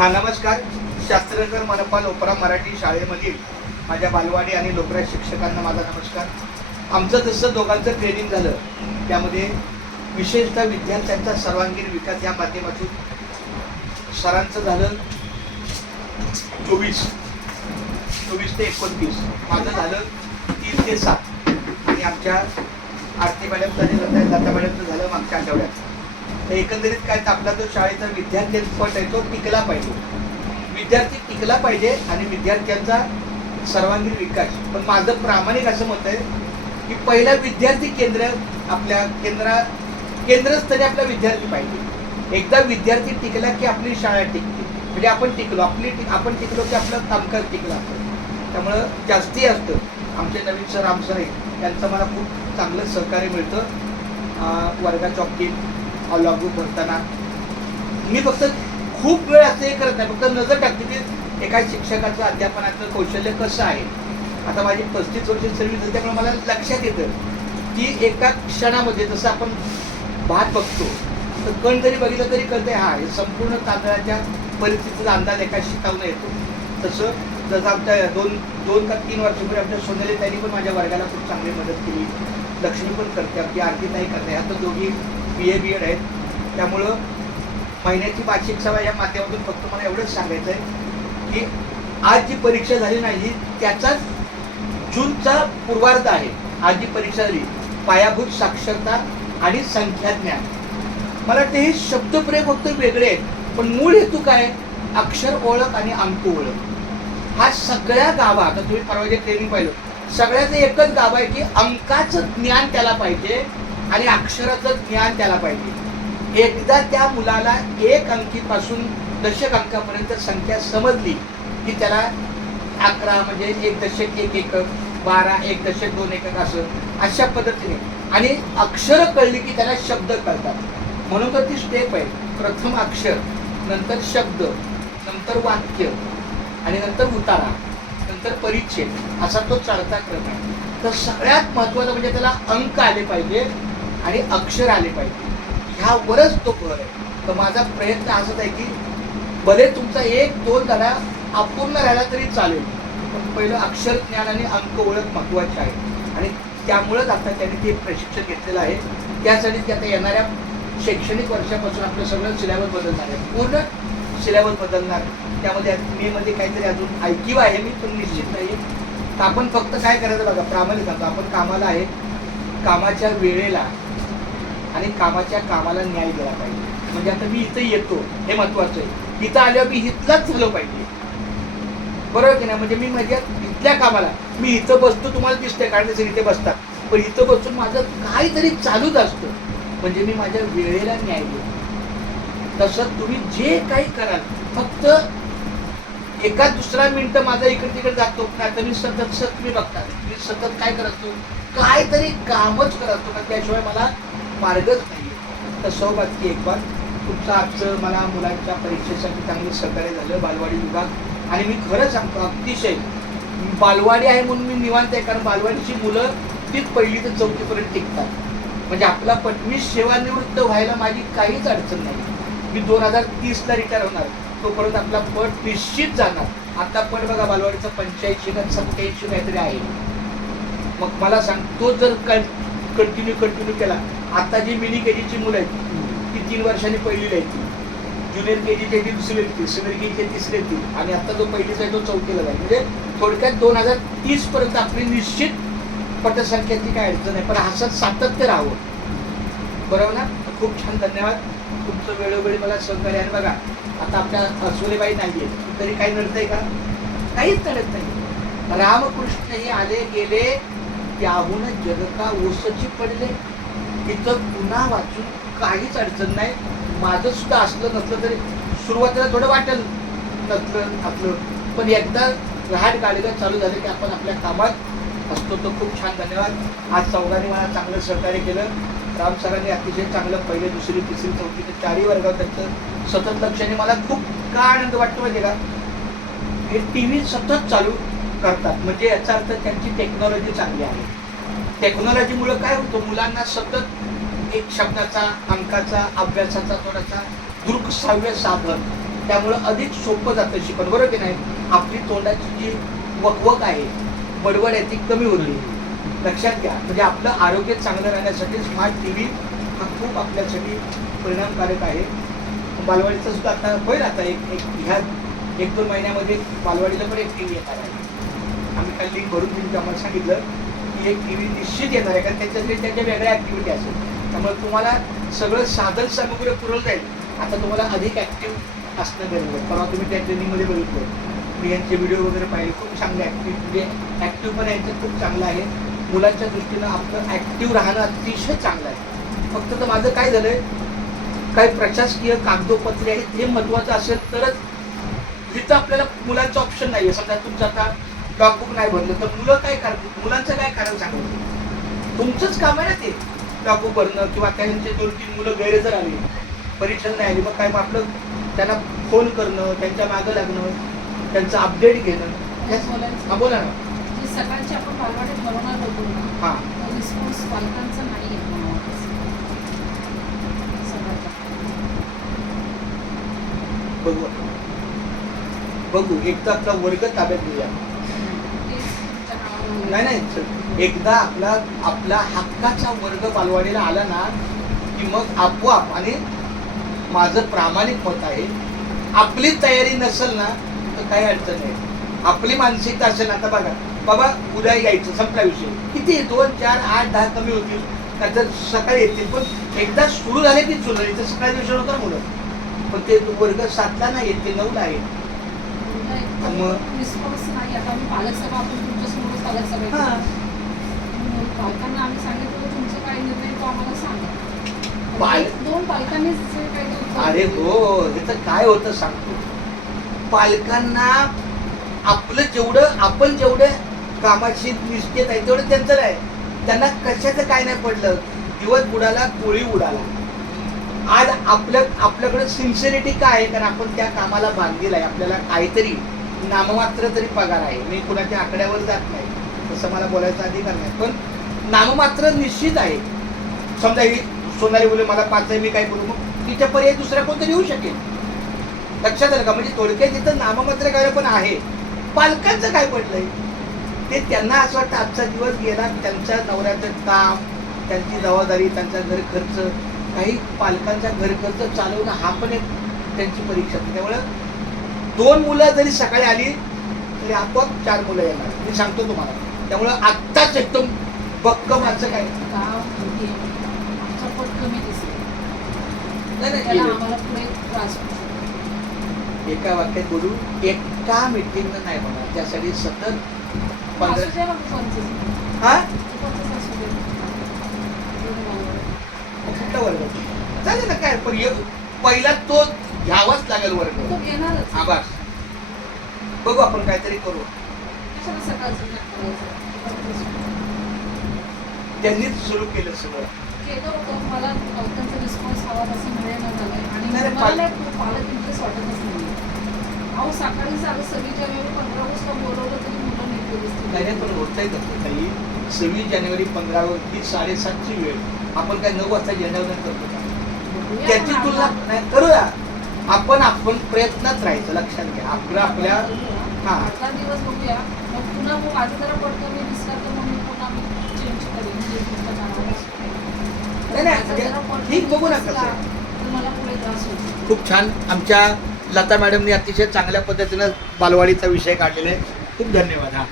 हा नमस्कार. शास्त्रकर मनपा लोपरा मराठी शाळेमधील माझ्या बालवाडी आणि लोकरा शिक्षकांना माझा नमस्कार. आमचं जसं दोघांचं ट्रेनिंग झालं त्यामध्ये विशेषतः विद्यार्थ्यांचा सर्वांगीण विकास या माध्यमातून सरांचं झालं 24 ते 29, माझं झालं 3 ते 7 आणि आमच्या आरती मॅडमचं आणि लता मॅडमचं झालं मागच्या आठवड्यात. तर एकंदरीत काय तर आपला जो शाळेचा विद्यार्थी पट आहे तो टिकला पाहिजे, विद्यार्थी टिकला पाहिजे आणि विद्यार्थ्यांचा सर्वांगीण विकास. पण माझं प्रामाणिक असं मत आहे की पहिला विद्यार्थी केंद्र आपल्या केंद्रस्थानी आपला विद्यार्थी पाहिजे. एकदा विद्यार्थी टिकला की आपली शाळा टिकते. म्हणजे आपण टिकलो की आपलं कामकाज टिकलं असतं. त्यामुळं जास्ती असतं आमचे नवीन सर रामसर आहे त्यांचं मला खूप चांगलं सहकार्य मिळतं वर्गाच्या बाबतीत. लागू करताना मी फक्त खूप वेळ असं हे करत नाही, फक्त नजर टाकते की एका शिक्षकाचं अध्यापनाचं कौशल्य कसं आहे. आता माझी 35 वर्ष सर्व्हिस आहे त्यामुळे मला लक्षात येतं की एका क्षणामध्ये जसं आपण भात बघतो तर कण जरी बघितलं तरी कळते हा हे संपूर्ण तांदळाच्या परिस्थितीचा अंदाज एका शिकावून येतो. जसं आमच्या दोन का 3 वर्षापूर्वी आमच्या सोनाली ताईंनी पण माझ्या वर्गाला खूप चांगली मदत केली. लक्ष्मी पण करते, आपली आरती ताई करते. आता दोघी BA BEd आहेत. त्यामुळं महिन्याची वार्षिक सभा या माध्यमातून फक्त मला एवढंच सांगायचं आहे की आज जी परीक्षा झाली नाही त्याचाच जूनचा पूर्वार्ध आहे. आज जी परीक्षा झाली पायाभूत साक्षरता आणि संख्याज्ञान, मला वाटतं हे शब्दप्रयोग फक्त वेगळे आहेत पण मूळ हेतू काय, अक्षर ओळख आणि अंक ओळख. हा सगळ्या गाभा, आता तुम्ही परवा जे ट्रेनिंग पाहिलं सगळ्याचं एकच गाभा आहे की अंकाचं ज्ञान त्याला पाहिजे आणि अक्षराचं ज्ञान त्याला पाहिजे. एकदा त्या मुलाला 1 अंकीपासून दशक अंकापर्यंत संख्या समजली की त्याला 11 म्हणजे 1.1 एकक, 12 1.2 एकक असं अशा पद्धतीने, आणि अक्षर कळली की त्याला शब्द कळतात. म्हणून तर ती स्टेप आहे. प्रथम अक्षर, नंतर शब्द, नंतर वाक्य आणि नंतर उतारा, नंतर परिच्छेद, असा तो चढता क्रम आहे. तर सगळ्यात महत्त्वाचं म्हणजे त्याला अंक आले पाहिजे आणि अक्षर आले पाहिजे, ह्यावरच तो भर आहे. तर माझा प्रयत्न असाच आहे की भले तुमचा 1-2 धडा अपूर्ण राहिला तरी चालेल, पण पहिलं अक्षर ज्ञान आणि अंक ओळख महत्त्वाचे आहे. आणि त्यामुळंच आता त्यांनी ते प्रशिक्षण घेतलेलं आहे. त्यासाठी ते आता येणाऱ्या शैक्षणिक वर्षापासून आपलं सगळं सिलेबस बदलणार आहे, पूर्ण सिलेबस बदलणार. त्यामध्ये मेमध्ये काहीतरी अजून ऐकीव आहे मी, पण निश्चित नाही. तर आपण फक्त काय करायचं बघा, प्रामाणिक होतो आपण कामाला आहे, कामाच्या वेळेला आणि कामाला न्याय दिला पाहिजे. म्हणजे आता मी इथं येतो हे महत्वाचं आहे, इथं आल्यावर मी इथलाच झालो पाहिजे, बरोबर की नाही. म्हणजे मी माझ्या इथल्या कामाला मी इथं बसतो, तुम्हाला दिसतंय कारण ते इथे बसतात, पण इथं बसून माझं काहीतरी चालूच असतं, म्हणजे मी माझ्या वेळेला न्याय देतो. तसं तुम्ही जे काही कराल फक्त एका दुसरा मिनिटं माझा इकडे तिकडे जातो नाही तर मी सतत तुम्ही बघता मी सतत काय करत असतो, काहीतरी कामच करत असतो का, त्याशिवाय मला मार्गच नाही. तर सौभाग्य एक बार तुमचं आजचं मला मुलांच्या परीक्षेसाठी चांगलं सहकार्य झालं बालवाडी विभाग. आणि मी खरं सांगतो अतिशय बालवाडी आहे म्हणून मी निवांत आहे, कारण बालवाडीची मुलं तीच 1ली ते 4थीपर्यंत टिकतात. म्हणजे आपला 25 सेवानिवृत्त व्हायला माझी काहीच अडचण नाही. मी 2030ला रिटायर होणार, तोपर्यंत आपला पट निश्चित जाणार. आता पट बघा बालवाडीचा 85 का 87 काहीतरी आहे. मग मला सांग तो जर कंटिन्यू केला, आता जी मिनी KGची मुलं आहेत ती 3 वर्षांनी 1लीला येतील, ज्युनियर KGची ती 2रीला येतील, सिनियर KGची 3रीला येतील आणि आता जो 1लीचा आहे तो 4थीला जाईल. म्हणजे थोडक्यात 2030 पर्यंत आपली निश्चित पटसंख्येची काय अडचण आहे, पण असं सातत्य राहावं, बरोबर ना. खूप छान, धन्यवाद तुमचं वेळोवेळी मला सहकार्य. आणि बघा आता आपल्या अस्वलेबाई नाही आहेत तरी काही नडतंय का, काहीच नडत नाही. रामकृष्ण हे आले गेले त्याहून जग का ओसची पडले, इथं पुन्हा वाचून काहीच अडचण नाही. माझं सुद्धा असलं नसलं तरी सुरुवातीला थोडं वाटेल नसलं आपलं, पण एकदा रहाट गाडीला चालू झाले की आपण आपल्या कामात असतो. तो खूप छान, धन्यवाद. आज चौघांनी मला चांगलं सहकार्य केलं. राम सरांनी अतिशय चांगलं 1ली 2री 3री 4थी ते 4ही वर्गात त्यांचं सतत लक्ष. आणि मला खूप का आनंद वाटतो माहिती का, हे TV सतत चालू करतात म्हणजे याचा अर्थ त्यांची टेक्नॉलॉजी चांगली आहे. टेक्नॉलॉजीमुळे काय होतं, मुलांना सतत एक शब्दाचा अंकाचा अभ्यासाचा थोडासा दृक्श्राव्य साधन त्यामुळं अधिक सोपं जातं शिकवण, बरोबर की नाही. आपली तोंडाची जी वकवक आहे, बडबड आहे, ती कमी होते. लक्षात घ्या. म्हणजे आपलं आरोग्य चांगलं राहण्यासाठी स्मार्ट टी व्ही हा खूप आपल्यासाठी परिणामकारक आहे. बालवाडीचं सुद्धा आता होईल, आता ह्या 1-2 महिन्यामध्ये बालवाडीला पण एक टी व्ही येणार आहे. आम्ही काही लिंक भरून त्यांनी आम्हाला सांगितलं की एक टी व्ही निश्चित येणार आहे, कारण त्याच्यासाठी त्यांच्या वेगळ्या ॲक्टिव्हिटी असेल. त्यामुळे तुम्हाला सगळं साधन सामुग्री पुरवलं जाईल. आता तुम्हाला अधिक ॲक्टिव्ह असणं गरजेचं आहे. परवा तुम्ही त्या ट्रेनिंगमध्ये बघितलं, मी यांचे व्हिडिओ वगैरे पाहिले, खूप चांगले ॲक्टिव्ह, म्हणजे ॲक्टिव्ह पण यांचं खूप चांगलं आहे. मुलांच्या दृष्टीनं आपलं ॲक्टिव्ह राहणं अतिशय चांगलं आहे. फक्त तर माझं काय झालं आहे, काही प्रशासकीय कागदोपत्री आहेत हे महत्त्वाचं असेल तरच. इथं आपल्याला मुलांचं ऑप्शन नाही आहे. समजा तुमचं आता लॉगबुक नाही भरलं तर मुलं काय करतील, मुलांचं काय कारण सांगायचं. तुमचंच काम आहे ना ते लॉगबुक भरणं, किंवा त्यांचे 2-3 मुलं गैरहजर आली, परीक्षा नाही आली, मग काय, मग आपलं त्यांना फोन करणं, त्यांच्या मागं लागणं, त्यांचं अपडेट घेणं. हां बोला ना. सकाळची आपण बालवाडीत बनवणार होतो ना, हां रिस्पॉन्स पालकांचा नाही आहे बघू बघू एकदा आपला वर्ग ताब्यात घेऊया. नाही, एकदा आपला हक्काचा वर्ग बालवाडीला आला ना की मग आपोआप, आणि माझं प्रामाणिक मत आहे, आपली तयारी नसेल ना तर काही अडचण नाही. आपली मानसिकता असेल ना, आता बघा बाबा उद्या यायचं, संपला विषय. किती 2, 4, 8, 10 कमी होतील, नंतर सकाळी येतील, पण एकदा सुरू झाले की सुरू झाले. तर सकाळी विषय होतं मुलं, पण ते वर्ग 7ला नाही येत, ते 9ला आहे. मग रिस्पॉन्स नाही. आता आम्ही पालक सभा, आपण तुमच्यासमोरच पालक सभा, पालकांना आम्ही सांगितलं तुमचं काय निर्णय तो आम्हाला सांगा. 2 पालकांनीच जे काही, अरे हो, हे तर काय होतं सांगतो. पालकांना आपण जेवढं कामाशी निश्चित आहे तेवढं त्यांचं आहे. त्यांना कशाचं काय नाही पडलं. दिवस बुडाला, कोळी उडाला. आज आपल्याकडे सिन्सिरिटी काय आहे, कारण आपण त्या कामाला बांधील आहे. आपल्याला काहीतरी नाममात्र तरी पगार आहे. मी कुणाच्या आकड्यावर जात नाही, तसं मला बोलायचा अधिकार नाही, पण नाममात्र निश्चित आहे. समजा ही सोनाली बोले मला 5 आहे, मी काय करू, मग तिच्या पर्याय दुसऱ्या कोणतरी येऊ शकेल. लक्षात आलं का. म्हणजे थोडक्यात तिथं नाममात्र काय पण आहे. पालकांचं काय पडलंय ते त्यांना असं वाटतं आजचा दिवस गेला, त्यांच्या नवऱ्याचं काम, त्यांची जबाबदारी, त्यांचा घर खर्च, काही पालकांचा घर खर्च चालवणं हा पण एक त्यांची परीक्षा. त्यामुळं 2 मुलं जरी सकाळी आली तरी आपोआप 4 मुलं येणार, मी सांगतो तुम्हाला. त्यामुळं आत्ताच एकदम भक्कम असं काय एका वाक्यात बोलू, एका मीटिंग नाही होणार. त्यासाठी सतत 15 हा कुठला वर्ग चालेल ना, काय पण पहिला तो घ्यावाच लागेल वर्ग. आभार. बघू आपण काहीतरी करू. त्यांनीच सुरू केलं सगळं. मला पालकांचा रिस्पॉन्स हवा असं मिळेना झालंय, आणि मला पालक इंटरेस्ट वाटतच नाही. अहो सकाळी 26 जानेवारी 15 वाजता बोलवलं तरी मुलं नाही, पण होतंय तसं काही. 26 जानेवारी 15 ही 7:30ची वेळ, आपण काय 9 वाजता जेवण करतो का? त्याची तुलना नाही करूया. आपण प्रयत्नात राहायचं. लक्षात घ्या आपल्या हा दिवस बघूया. मग पुन्हा मग माझं जरा पडतं, मी दिसला तर मग मी पुन्हा चेंज करेन. ठीक, बघू ना कसं. मला पुढे त्रास होतो. खूप छान आमच्या लता मॅडमनी अतिशय चांगल्या पद्धतीनं बालवाडीचा विषय काढलेला आहे. खूप धन्यवाद. हा.